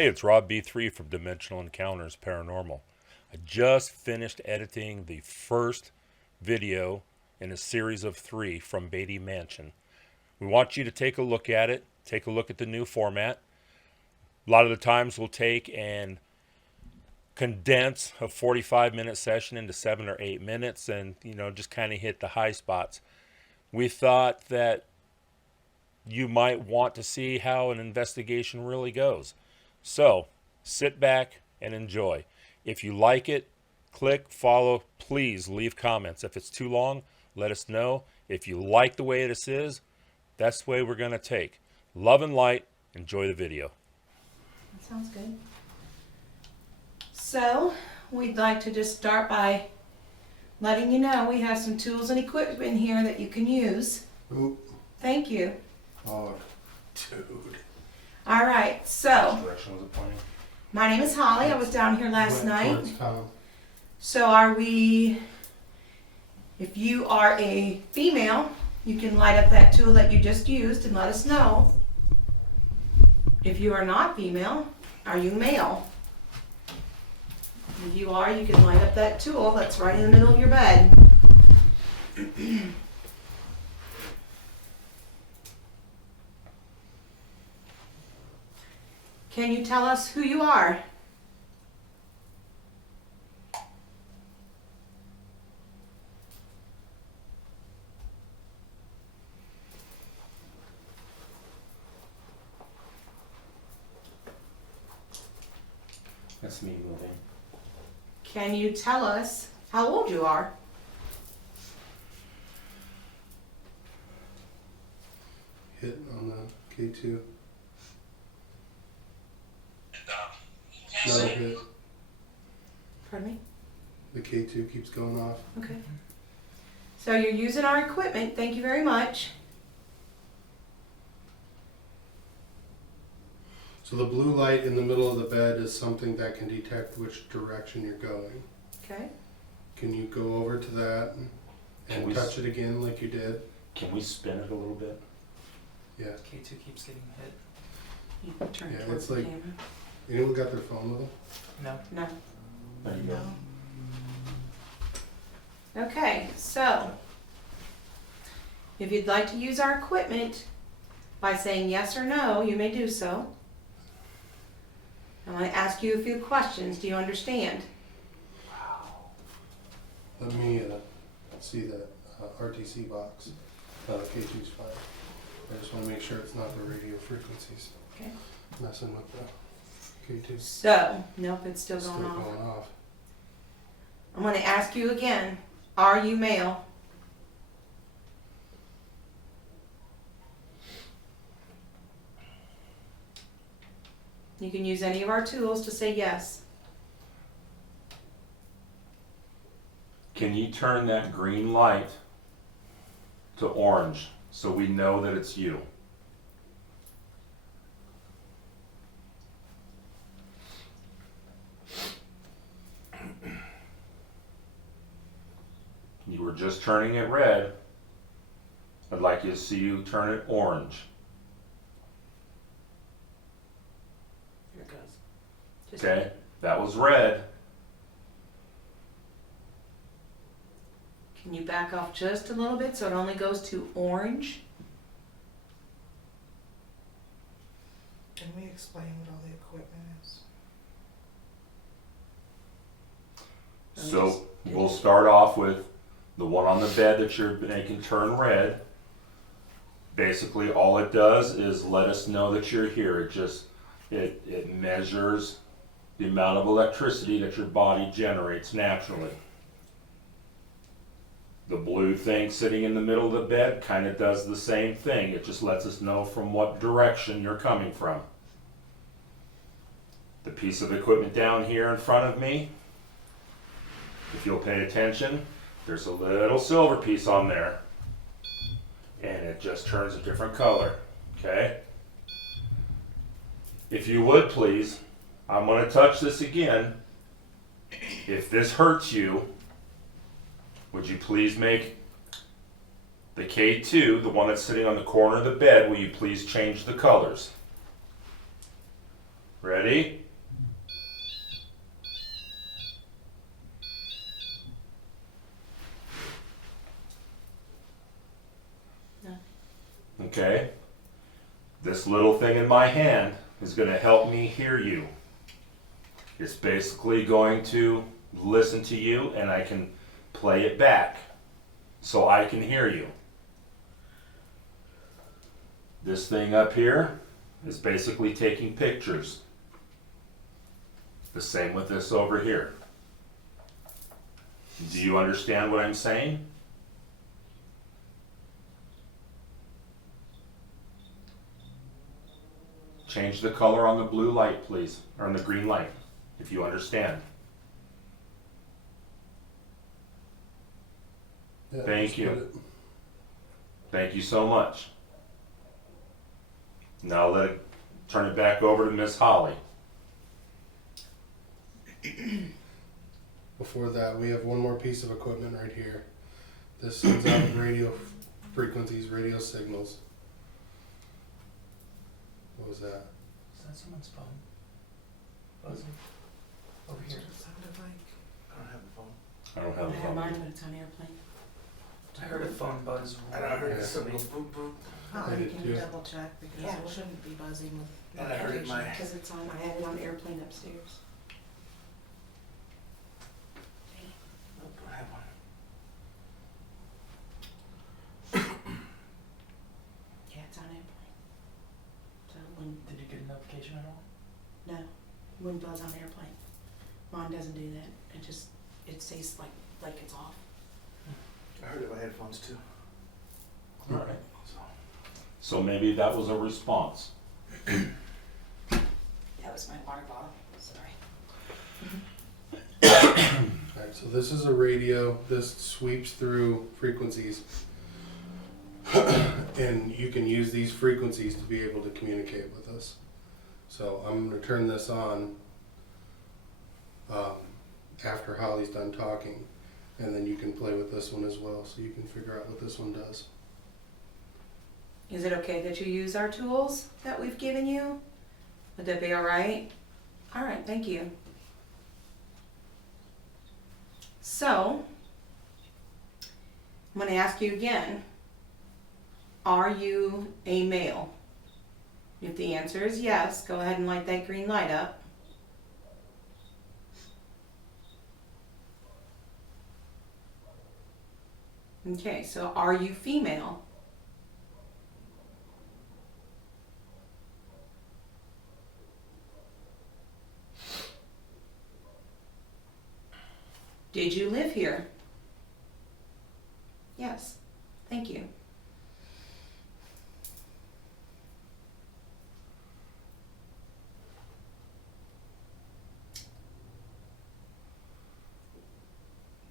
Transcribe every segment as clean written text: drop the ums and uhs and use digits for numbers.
Hey, it's Rob B3 from Dimensional Encounters Paranormal. I just finished editing the first video in a series of 3 from Beattie Mansion. We want you to take a look at it, take a look at the new format. A lot of the times we'll take and condense a 45-minute session into 7 or 8 minutes and, just kind of hit the high spots. We thought that you might want to see how an investigation really goes. So, sit back and enjoy. If you like it, click, follow, please leave comments. If it's too long, let us know. If you like the way this is, that's the way we're going to take. Love and light. Enjoy the video. That sounds good. So, we'd like to just start by letting you know we have some tools and equipment here that you can use. Oop. Thank you. Oh, dude. All right, so Direction was it pointing? my name is Holly. I was down here last Went night. towards Tom. So if you are a female, you can light up that tool that you just used and let us know. If you are not female, are you male? If you are, you can light up that tool that's right in the middle of your bed. Can you tell us who you are? That's me moving. Can you tell us how old you are? Hit on the K2. No hit. Pardon me? The K2 keeps going off. Okay. So you're using our equipment. Thank you very much. So the blue light in the middle of the bed is something that can detect which direction you're going. Okay. Can you go over to that Can and we touch it again like you did? Can we spin it a little bit? Yeah. K2 keeps getting hit. You turn Yeah, towards it's the like- camera. Anyone got their phone with them? No. No. There you go. Okay, so if you'd like to use our equipment by saying yes or no, you may do so. I want to ask you a few questions. Do you understand? Let me see that RTC box. K2's fine. I just want to make sure it's not the radio frequencies Okay. messing with the K2. So, nope, it's still Still going off. going off. I'm going to ask you again. Are you male? You can use any of our tools to say yes. Can you turn that green light to orange so we know that it's you? You were just turning it red. I'd like you to see you turn it orange. Here it goes. Just Okay? That was red. Can you back off just a little bit so it only goes to orange? Can we explain what all the equipment is? So we'll start off with the one on the bed that you're making turn red. Basically, all it does is let us know that you're here. It measures the amount of electricity that your body generates naturally. The blue thing sitting in the middle of the bed kind of does the same thing. It just lets us know from what direction you're coming from. The piece of equipment down here in front of me, if you'll pay attention, there's a little silver piece on there. And it just turns a different color, okay? If you would please, I'm going to touch this again. If this hurts you, would you please make the K2, the one that's sitting on the corner of the bed, will you please change the colors? Ready? No. Okay. This little thing in my hand is going to help me hear you. It's basically going to listen to you and I can play it back so I can hear you. This thing up here is basically taking pictures. The same with this over here. Do you understand what I'm saying? Change the color on the blue light, please, or on the green light, if you understand. Yeah, Thank just you. put it- Thank you so much. Now turn it back over to Miss Holly. Before that, we have one more piece of equipment right here. This sends out radio frequencies, radio signals. What was that? Is that someone's phone? Buzzing? Over here. It sounded like. I don't have a phone. I don't have I a have phone. mine, but it's on airplane. I heard a phone buzz. And I heard Yeah. something go boop boop. Oh, I you did can too. double check because Yeah. it shouldn't be buzzing with And I heard it in my- notifications. Because it's on, I have it on airplane upstairs. Nope, don't have one. Yeah, it's on airplane. So when, Did you get a notification at all? no, when buzz on airplane. Mine doesn't do that. It just, it stays like it's off. I heard it in my headphones too. All right. So. So maybe that was a response. That was my water bottle, sorry. Alright, so this is a radio. This sweeps through frequencies. And you can use these frequencies to be able to communicate with us. So I'm going to turn this on after Holly's done talking. And then you can play with this one as well, so you can figure out what this one does. Is it okay that you use our tools that we've given you? Would that be all right? All right, thank you. So, I'm going to ask you again, are you a male? If the answer is yes, go ahead and light that green light up. Okay, so are you female? Did you live here? Yes. Thank you.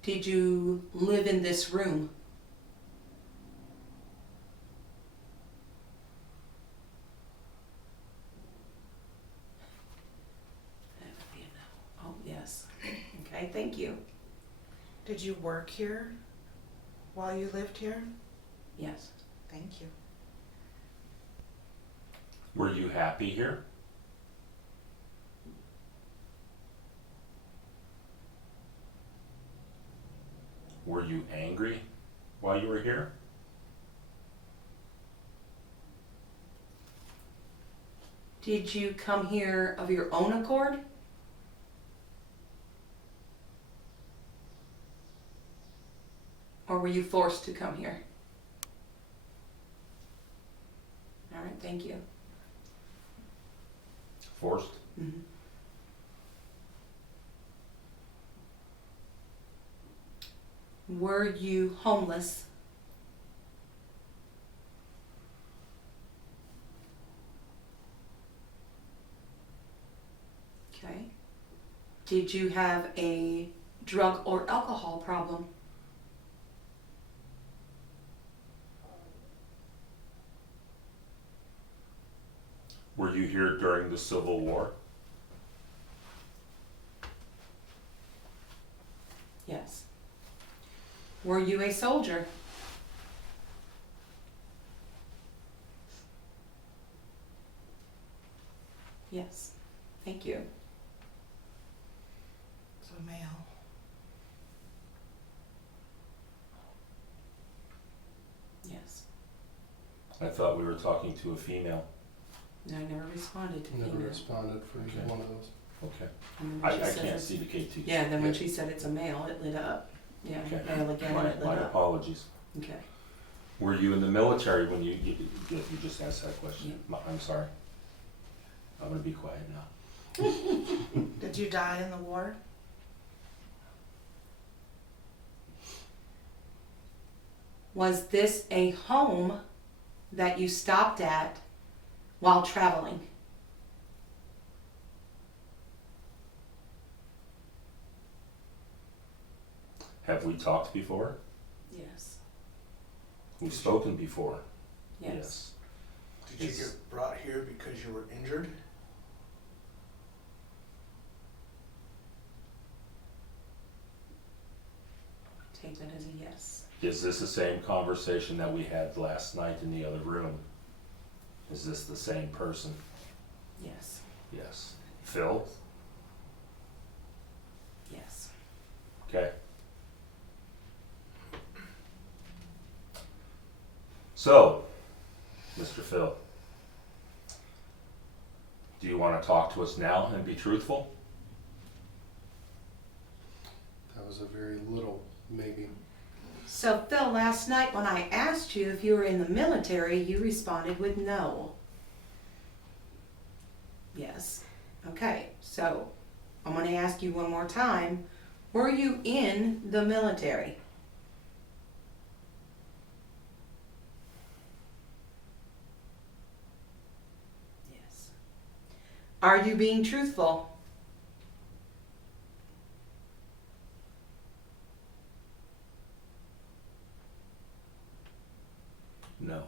Did you live in this room? That would be a no. Oh, yes. Okay, thank you. Did you work here while you lived here? Yes. Thank you. Were you happy here? Were you angry while you were here? Did you come here of your own accord? Or were you forced to come here? All right, thank you. Forced? Mhm. Were you homeless? Okay. Did you have a drug or alcohol problem? Were you here during the Civil War? Yes. Were you a soldier? Yes. Thank you. So male. Yes. I thought we were talking to a female. No, I never responded to Never female. responded for either Okay. one of those. Okay. And I then when she said can't it's- see the KT. Yeah, then when Yeah. she said it's a male, it lit up. Yeah, Okay. male again, My, it lit my up. apologies. Okay. Were you in the military when you just asked that question? I'm sorry. I'm gonna be quiet now. Did you die in the war? Was this a home that you stopped at while traveling? Have we talked before? Yes. We've spoken before? Yes. Did you It's- get brought here because you were injured? Take that as a yes. Is this the same conversation that we had last night in the other room? Is this the same person? Yes. Yes. Phil? Yes. Okay. So, Mr. Phil, do you want to talk to us now and be truthful? That was a very little, maybe. So, Phil, last night when I asked you if you were in the military, you responded with no. Yes. Okay, so I'm going to ask you one more time. Were you in the military? Yes. Are you being truthful? No.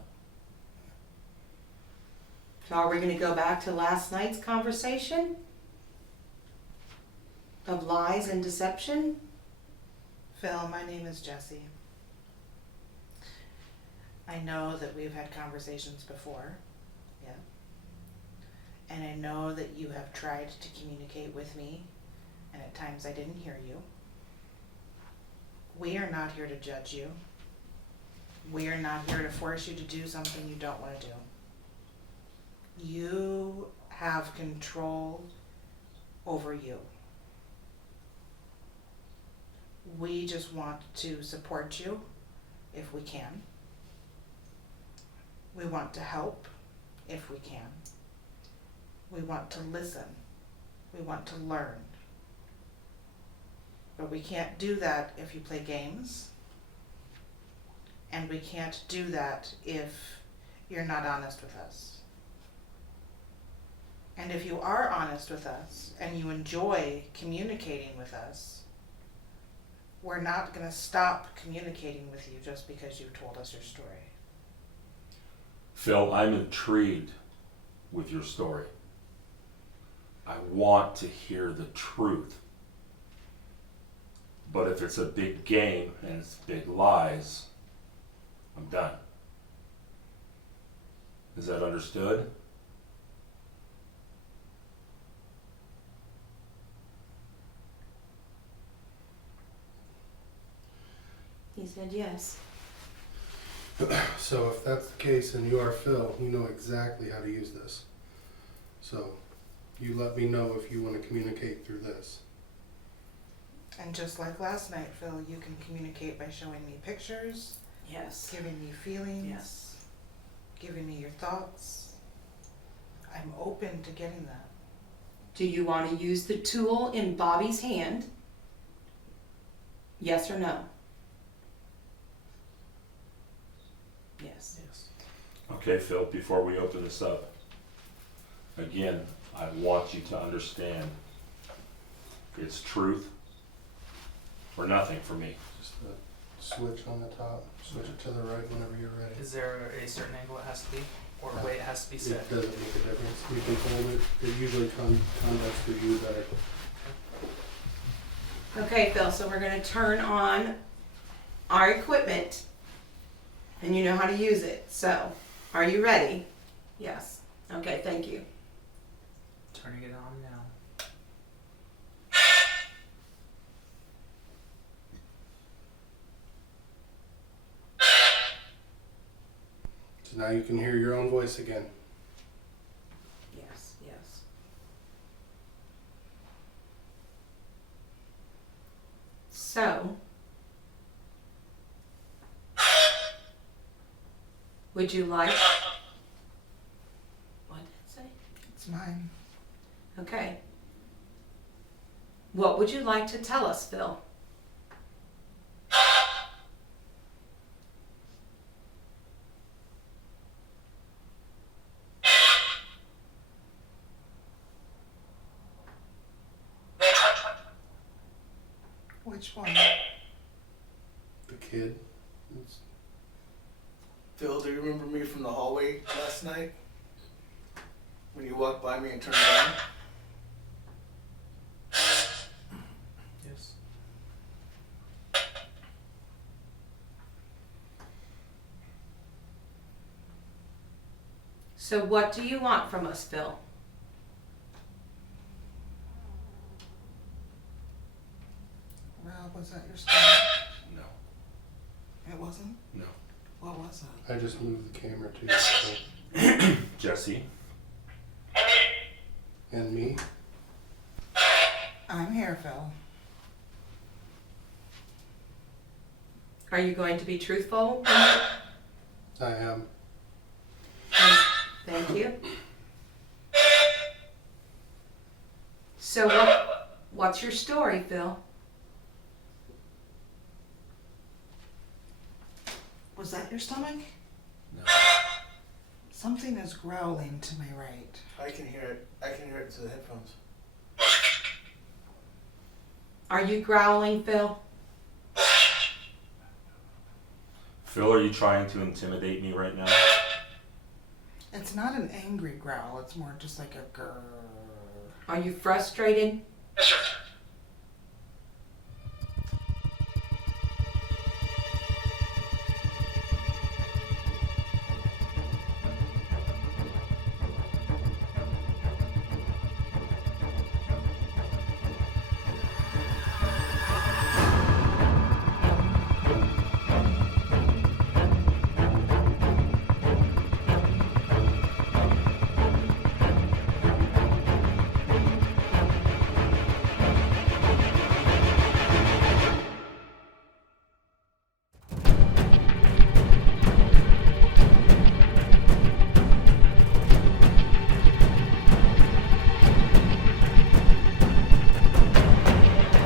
So are we going to go back to last night's conversation of lies and deception? Phil, my name is Jessie. I know that we've had conversations before, yeah. And I know that you have tried to communicate with me, and at times I didn't hear you. We are not here to judge you. We are not here to force you to do something you don't want to do. You have control over you. We just want to support you if we can. We want to help if we can. We want to listen. We want to learn. But we can't do that if you play games. And we can't do that if you're not honest with us. And if you are honest with us and you enjoy communicating with us, we're not going to stop communicating with you just because you told us your story. Phil, I'm intrigued with your story. I want to hear the truth. But if it's a big game and it's big lies, I'm done. Is that understood? He said yes. So if that's the case and you are Phil, you know exactly how to use this. So you let me know if you want to communicate through this. And just like last night, Phil, you can communicate by showing me pictures, Yes. giving me feelings, Yes. giving me your thoughts. I'm open to getting that. Do you want to use the tool in Bobby's hand? Yes or no? Yes. Yes. Okay, Phil, before we open this up, again, I want you to understand it's truth or nothing for me. Just the switch on the top, switch it to the right whenever you're ready. Is there a certain angle it has to be, or No. way it has to be set? It doesn't make a difference. You can hold it. It usually conducts through you better. Okay, Phil, so we're going to turn on our equipment and you know how to use it. So, are you ready? Yes. Okay, thank you. Turning it on now. So now you can hear your own voice again. Yes, yes. So, would you like? What did it say? It's mine. Okay. What would you like to tell us, Phil? Which one? The kid. It's, Phil, do you remember me from the hallway last night? When you walked by me and turned around? Yes. So what do you want from us, Phil? Well, was that your story? no. It wasn't? No. What was it? I just moved the camera to you. So. Jesse. And me. I'm here, Phil. Are you going to be truthful? I am. Thank you. So what's your story, Phil? Was that your stomach? No. Something is growling to my right. I can hear it. I can hear it through the headphones. Are you growling, Phil? Phil, are you trying to intimidate me right now? It's not an angry growl, it's more just like a grrr. Are you frustrated?